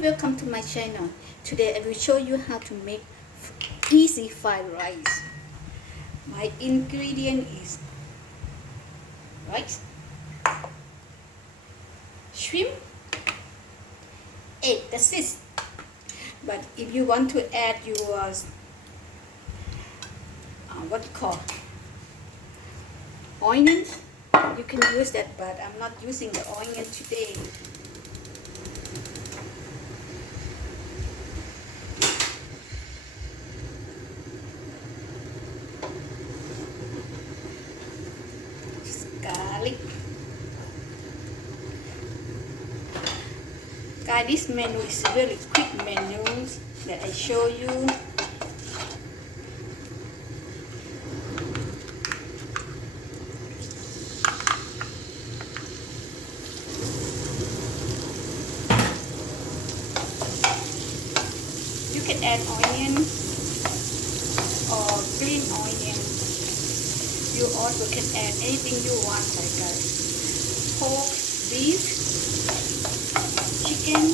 welcome to my channel. Today I will show you how to make easy fried rice. My ingredient is rice, shrimp, egg, that's it. But if you want to add your what you call onions, you can use that, but I'm not using the onion today. Garlic. Guys, this menu is a very quick menu that I show you. You can add onion or green onion. You also can add anything you want, like pork, beef, chicken.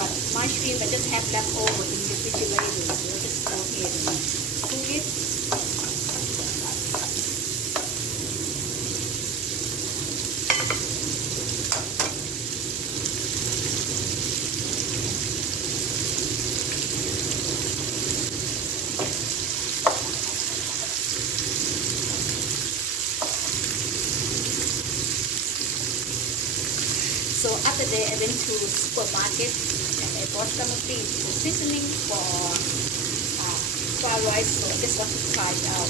But my shrimp I just have left over in the refrigerator, so I'll just go ahead and cook it. So after that, I went to supermarket and I bought some of these seasoning for fried rice. So I just want to try it out.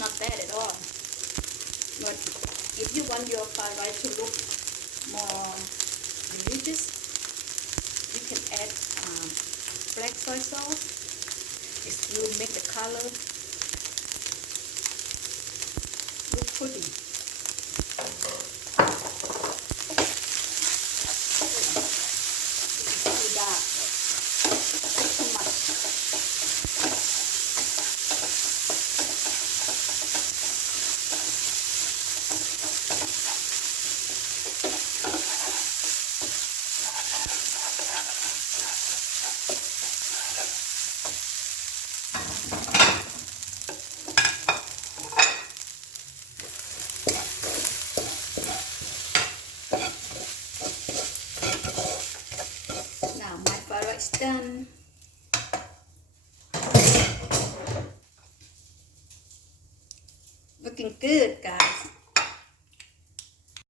Not bad at all. But if you want your fried rice to look more delicious, you can add black soy sauce. It will make the color look pretty. It's too dark. It's too much. Now my fried rice done. Looking good, guys.